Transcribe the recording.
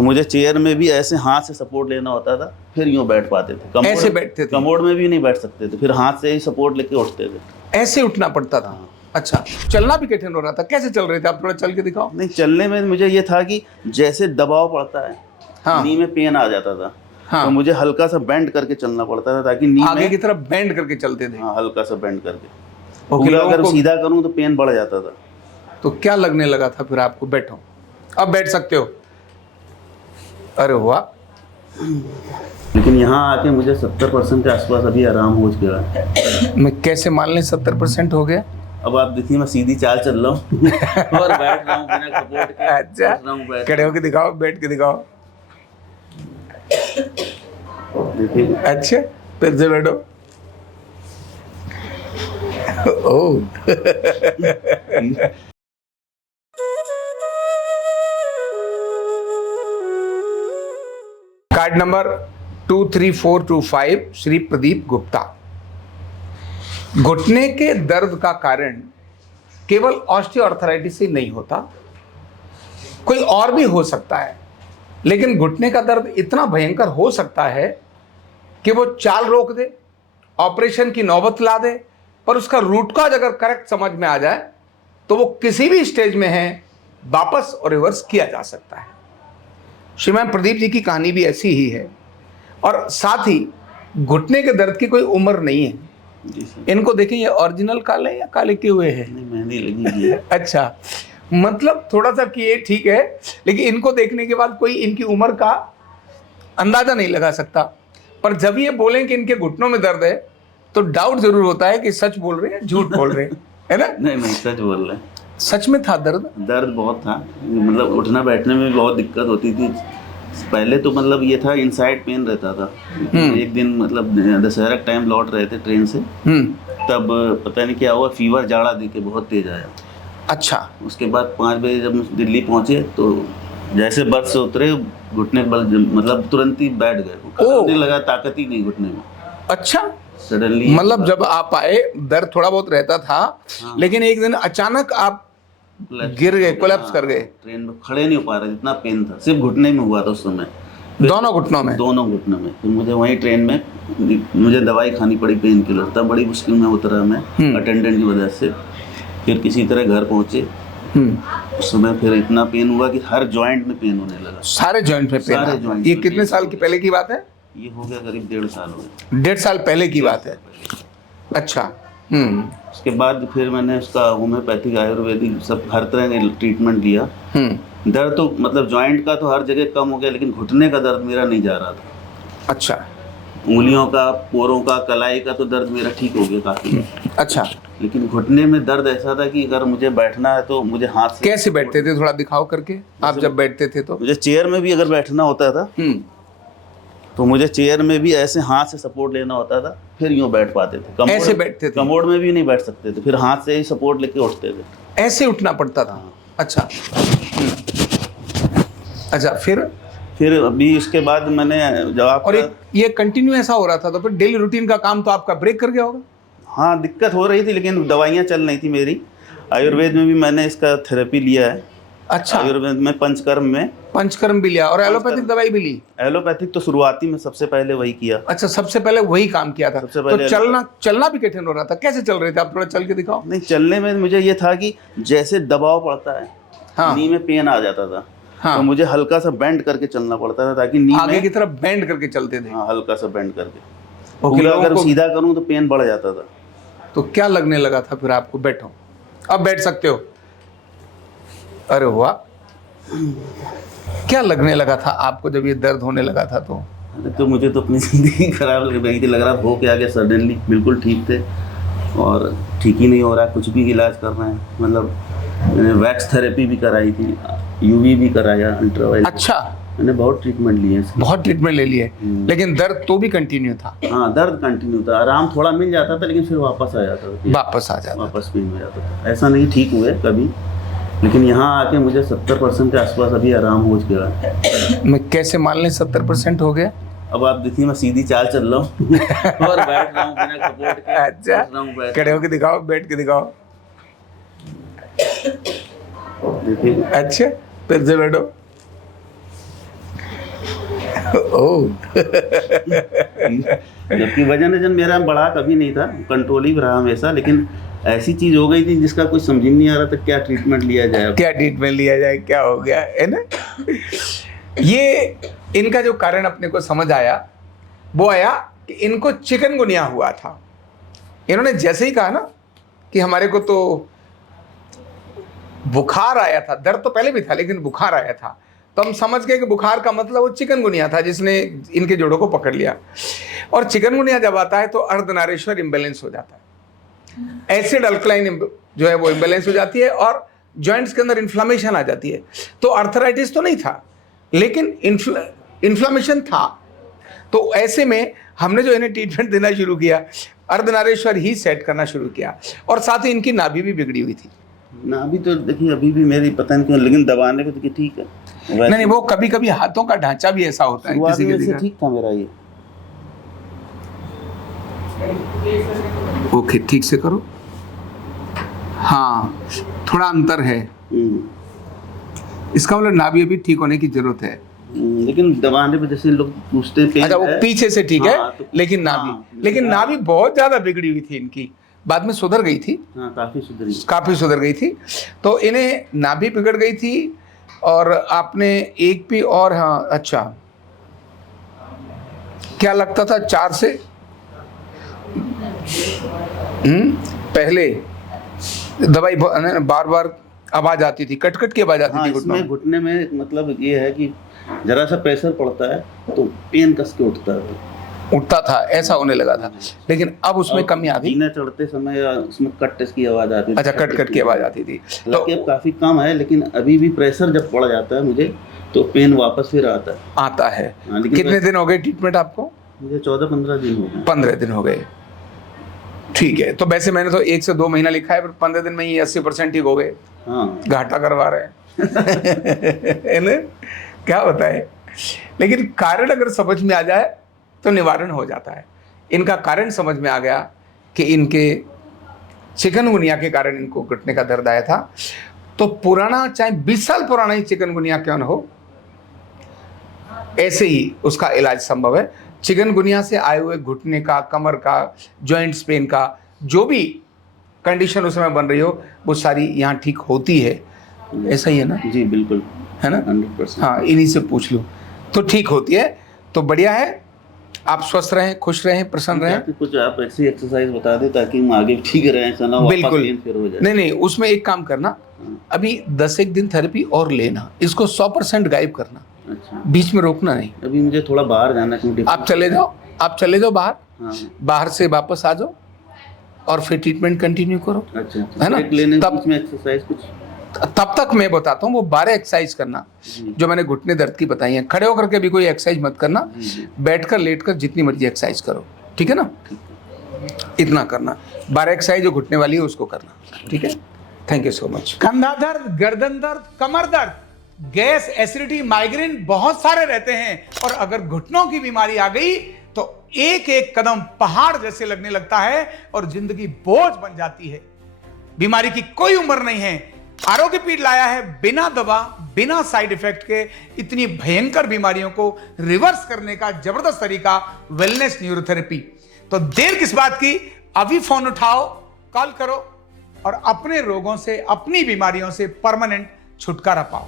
तो मुझे चेयर में भी ऐसे हाथ से सपोर्ट लेना होता था, फिर यूँ बैठ पाते थे। ऐसे बैठते थे? कमोड में भी नहीं बैठ सकते थे, फिर हाथ से ही सपोर्ट लेके उठते थे। ऐसे उठना पड़ता था? अच्छा, चलना भी कठिन हो रहा था? कैसे चल रहे थे आप, थोड़ा चल के दिखाओ। नहीं, चलने में मुझे ये था कि जैसे दबाव पड़ता है, हाँ। नी में पेन आ जाता था। हाँ। तो मुझे हल्का सा बेंड करके चलना पड़ता था ताकि नी आगे में, की तरफ बेंड करके चलते थे? हाँ, हल्का सा बेंड करके। ओके, पूरा लोगों अगर को सीधा करूँ तो पेन बढ़ जाता था। तो क्या लगने लगा था फिर आपको? बैठो, अब बैठ सकते हो। अरे वाह। लेकिन यहाँ आके मुझे 70% के आसपास अभी आराम हो गया है। मैं कैसे मान लें 70% हो गया? अब आप देखिए, मैं सीधी चाल चल रहा हूँ और बैठ रहा हूँ बिना सपोर्ट के। अच्छा, उठ रहा हूँ, बैठ खड़े होके दिखाओ, बैठ के दिखाओ। देखिए। अच्छा, फिर से बैठो। ओह। Card number 23425, Shri Pradeep Gupta. घुटने के दर्द का कारण केवल ऑस्टियोआर्थराइटिस ही नहीं होता, कोई और भी हो सकता है। लेकिन घुटने का दर्द इतना भयंकर हो सकता है कि वो चाल रोक दे, ऑपरेशन की नौबत ला दे, पर उसका रूट कॉज अगर करेक्ट समझ में आ जाए तो वो किसी भी स्टेज में है, वापस और रिवर्स किया जा सकता है। श्रीमान प्रदीप जी की कहानी भी ऐसी ही है, और साथ ही घुटने के दर्द की कोई उम्र नहीं है। जी सर। इनको देखें, ये ओरिजिनल काले या काले किए हुए हैं? नहीं, मेहंदी लगी हुई है। अच्छा, मतलब थोड़ा सा किए, ठीक है, लेकिन इनको देखने के बाद कोई इनकी उम्र का अंदाजा नहीं लगा सकता। पर जब ये बोलें कि इनके घुटनों में दर्द है तो डाउट जरूर होता है कि सच बोल रहे हैं झूठ बोल रहे हैं, है ना? नहीं, सच बोल रहे हैं। सच में था दर्द? दर्द बहुत था, मतलब उठना बैठने में भी बहुत दिक्कत होती थी। पहले तो मतलब ये था, इनसाइड पेन रहता था। एक दिन मतलब दशहरा के टाइम लौट रहे थे ट्रेन से, तब पता नहीं क्या हुआ, फीवर जाड़ा दे के बहुत तेज आया। अच्छा। उसके बाद 5 बजे जब दिल्ली पहुंचे तो जैसे बस से उतरे, घुटने बल मतलब तुरंत ही बैठ गए। नहीं लगा, ताकत ही नहीं घुटने में। अच्छा, सडनली मतलब जब आप आए दर्द थोड़ा बहुत रहता था, हाँ। लेकिन एक दिन अचानक आप गिर गए, कोलैप्स कर गए। ट्रेन में खड़े नहीं हो पा रहे, जितना पेन था सिर्फ घुटने में हुआ था उस समय। दोनों घुटनों में? दोनों घुटनों में। फिर मुझे वहीं ट्रेन में मुझे दवाई खानी पड़ी, पेन किलर। तब बड़ी मुश्किल में उतरा मैं अटेंडेंट की वजह से। फिर किसी तरह घर पहुंचे। उस समय फिर इतना पेन हुआ कि हर जॉइंट में पेन होने लगा। सारे जॉइंट में पेन? सारे जॉइंट। ये कितने साल की पहले की बात है? ये हो गया करीब 1.5 साल हो गए। 1.5 साल पहले की बात है? अच्छा। उसके बाद फिर मैंने उसका होम्योपैथिक, आयुर्वेदिक सब हर तरह का ट्रीटमेंट लिया। दर्द तो मतलब जॉइंट का तो हर जगह कम हो गया, लेकिन घुटने का दर्द मेरा नहीं जा रहा था। अच्छा। उंगलियों का, पोरों का, कलाई का तो दर्द मेरा ठीक हो गया काफी। अच्छा, लेकिन घुटने में दर्द ऐसा था कि अगर मुझे बैठना है तो मुझे हाथ से। कैसे बैठते थे, थोड़ा दिखाओ करके। आप जब बैठते थे तो? मुझे चेयर में भी अगर बैठना होता था तो मुझे चेयर में भी ऐसे हाथ से सपोर्ट लेना होता था, फिर यूँ बैठ पाते थे। ऐसे बैठते थे? कमोड में भी नहीं बैठ सकते थे, फिर हाथ से ही सपोर्ट लेके उठते थे। ऐसे उठना पड़ता था? अच्छा। अच्छा, फिर अभी इसके बाद मैंने जब आप, और ये कंटिन्यू ऐसा हो रहा था तो फिर डेली रूटीन का काम तो आपका ब्रेक कर गया होगा? हाँ, दिक्कत हो रही थी, लेकिन दवाइयाँ चल रही थी मेरी। आयुर्वेद में भी मैंने इसका थेरेपी लिया है। अच्छा। आयुर्वेद में पंचकर्म भी लिया, और एलोपैथिक दवाई भी ली? एलोपैथिक तो शुरुआती में सबसे पहले वही किया। अच्छा, सबसे पहले वही काम किया था। सबसे तो पहले चलना भी कठिन हो रहा था? कैसे चल रहे थे आप, थोड़ा चल के दिखाओ। नहीं, चलने में मुझे ये था कि जैसे दबाव पड़ता है, हाँ। नी में पेन आ जाता था। हाँ। तो मुझे हल्का सा बेंड करके चलना पड़ता था ताकि नी आगे में, की तरफ बेंड करके चलते थे? हाँ, हल्का सा बेंड करके। ओके, पूरा लोगों अगर को सीधा करूँ तो पेन बढ़ जाता था। तो क्या लगने लगा था फिर आपको? बैठो, अब बैठ सकते हो। अरे वाह। क्या लगने लगा था आपको जब ये दर्द होने लगा था? तो मुझे तो अपनी जिंदगी खराब लग रही थी, लग रहा हो क्या सडनली। बिल्कुल ठीक थे और ठीक ही नहीं हो रहा, कुछ भी इलाज कर रहे हैं। मतलब मैंने वैक्स थेरेपी भी कराई थी, यूवी भी कराया, अल्ट्रावायलेट। अच्छा, मैंने बहुत ट्रीटमेंट लिए, बहुत ट्रीटमेंट ले लिए, लेकिन दर्द तो भी कंटिन्यू था? हाँ, दर्द कंटिन्यू था। आराम थोड़ा मिल जाता था, लेकिन फिर वापस आ जाता था। वापस पेन हो जाता था। ऐसा नहीं ठीक हुए कभी, लेकिन यहाँ आके मुझे 70% के आसपास अभी आराम हो गया है। मैं कैसे मान लें 70% हो गया? अब आप देखिए, मैं सीधी चाल चल रहा हूँ और बैठ रहा हूँ बिना सपोर्ट के। अच्छा, खड़े होके दिखाओ, बैठ के दिखाओ। देखिए। अच्छा, फिर से बैठो। ओह जबकि वजन मेरा बढ़ा कभी नहीं था, कंट्रोल ही रहा हमेशा, लेकिन ऐसी चीज हो गई थी जिसका कुछ समझ ही नहीं आ रहा था क्या ट्रीटमेंट लिया जाए, क्या ट्रीटमेंट लिया जाए, क्या हो गया है ना। ये इनका जो कारण अपने को समझ आया वो आया कि इनको चिकनगुनिया हुआ था। इन्होंने जैसे ही कहा ना कि हमारे को तो बुखार आया था, दर्द तो पहले भी था लेकिन बुखार आया था, तो हम समझ गए कि बुखार का मतलब वो चिकनगुनिया था जिसने इनके जोड़ों को पकड़ लिया। और चिकनगुनिया जब आता है तो अर्धनारीश्वर इम्बैलेंस हो जाता है, एसिड अल्कलाइन जो है वो इम्बैलेंस हो जाती है और जॉइंट्स के अंदर इन्फ्लामेशन आ जाती है। तो अर्थराइटिस तो नहीं था लेकिन इन्फ्लामेशन था। तो ऐसे में हमने जो इन्हें ट्रीटमेंट देना शुरू किया, अर्धनारीश्वर ही सेट करना शुरू किया, और साथ ही इनकी नाभि भी बिगड़ी हुई थी। नाभि तो देखिए अभी भी मेरी पता नहीं क्यों, लेकिन दबाने पे तो कि ठीक है। नहीं, वो कभी कभी हाथों का ढांचा भी ऐसा होता है किसी के, ठीक था मेरा ये। ओके, ठीक से करो। हाँ, थोड़ा अंतर है, इसका मतलब नाभि अभी ठीक होने की जरूरत है। लेकिन दबाने पे जैसे लोग पूछते हैं, अच्छा वो पीछे से ठीक है। हाँ, तो लेकिन नाभि बहुत ज्यादा बिगड़ी हुई थी इनकी, बाद में सुधर गई थी। हाँ, काफी सुधर गई थी। तो इन्हें नाभि बिगड़ गई थी और आपने एक भी और, हाँ अच्छा, क्या लगता था 4 से पहले दवाई बार बार आवाज आती थी, कट की आवाज आती थी इसमें घुटने में। मतलब ये है कि जरा सा प्रेशर पड़ता है तो पेन कस के उठता था, ऐसा होने लगा था। लेकिन अब उसमें कमी आ गई, चढ़ते समय उसमें कट की आवाज आती थी। अच्छा, कट की आवाज आती थी। तो अब काफी कम है, लेकिन अभी भी प्रेशर जब पड़ जाता है मुझे तो पेन वापस फिर आता है। कितने दिन हो गए ट्रीटमेंट आपको? मुझे 14-15 दिन हो गए। 15 दिन हो गए, ठीक है। तो वैसे मैंने तो 1 से 2 महीना लिखा है, पर 15 दिन में ही 80% ठीक हो गए। हाँ, घाटा करवा रहे हैं क्या बताए। लेकिन कारण अगर समझ में आ जाए तो निवारण हो जाता है। इनका कारण समझ में आ गया कि इनके चिकनगुनिया के कारण इनको घुटने का दर्द आया था। तो पुराना, चाहे 20 साल पुराना ही चिकनगुनिया क्यों न हो, ऐसे ही उसका इलाज संभव है। चिकनगुनिया से आए हुए घुटने का, कमर का, जॉइंट्स पेन का जो भी कंडीशन उस समय बन रही हो, वो सारी यहाँ ठीक होती है। ऐसा ही है ना? जी बिल्कुल, है ना? 100%। हाँ, इन्हीं से पूछ लो तो ठीक होती है। तो बढ़िया है, आप स्वस्थ रहें, खुश रहें, प्रसन्न रहें। कुछ आप ऐसी एक्सरसाइज बता दें ताकि हम आगे ठीक रहें, ऐसा ना वापस बिल्कुल फिर हो जाए। नहीं, उसमें एक काम करना, अभी 10-1 दिन थेरेपी और लेना, इसको 100% गायब करना। अच्छा, बीच में रोकना नहीं। अभी मुझे थोड़ा बाहर जाना है, आप चले जाओ बाहर। हाँ। बाहर से वापस आ जाओ और फिर ट्रीटमेंट कंटिन्यू करो। अच्छा, है ना? तब में एक्सरसाइज कुछ, तब तक मैं बताता हूँ वो 12 एक्सरसाइज करना जो मैंने घुटने दर्द की बताई हैं। खड़े होकर के भी कोई एक्सरसाइज मत करना, बैठकर लेटकर जितनी मर्जी एक्सरसाइज करो, ठीक है ना? इतना करना, 12 एक्सरसाइज जो घुटने वाली है उसको करना, ठीक है? Thank you so much. कंधा दर्द, गर्दन दर्द, कमर दर्द, गैस, एसिडिटी, माइग्रेन बहुत सारे रहते हैं, और अगर घुटनों की बीमारी आ गई तो एक एक कदम पहाड़ जैसे लगने लगता है और जिंदगी बोझ बन जाती है। बीमारी की कोई उम्र नहीं है। आरोग्य पीठ लाया है बिना दवा, बिना साइड इफेक्ट के इतनी भयंकर बीमारियों को रिवर्स करने का जबरदस्त तरीका, वेलनेस न्यूरोथेरेपी। तो देर किस बात की, अभी फोन उठाओ, कॉल करो और अपने रोगों से, अपनी बीमारियों से परमानेंट छुटकारा पाओ।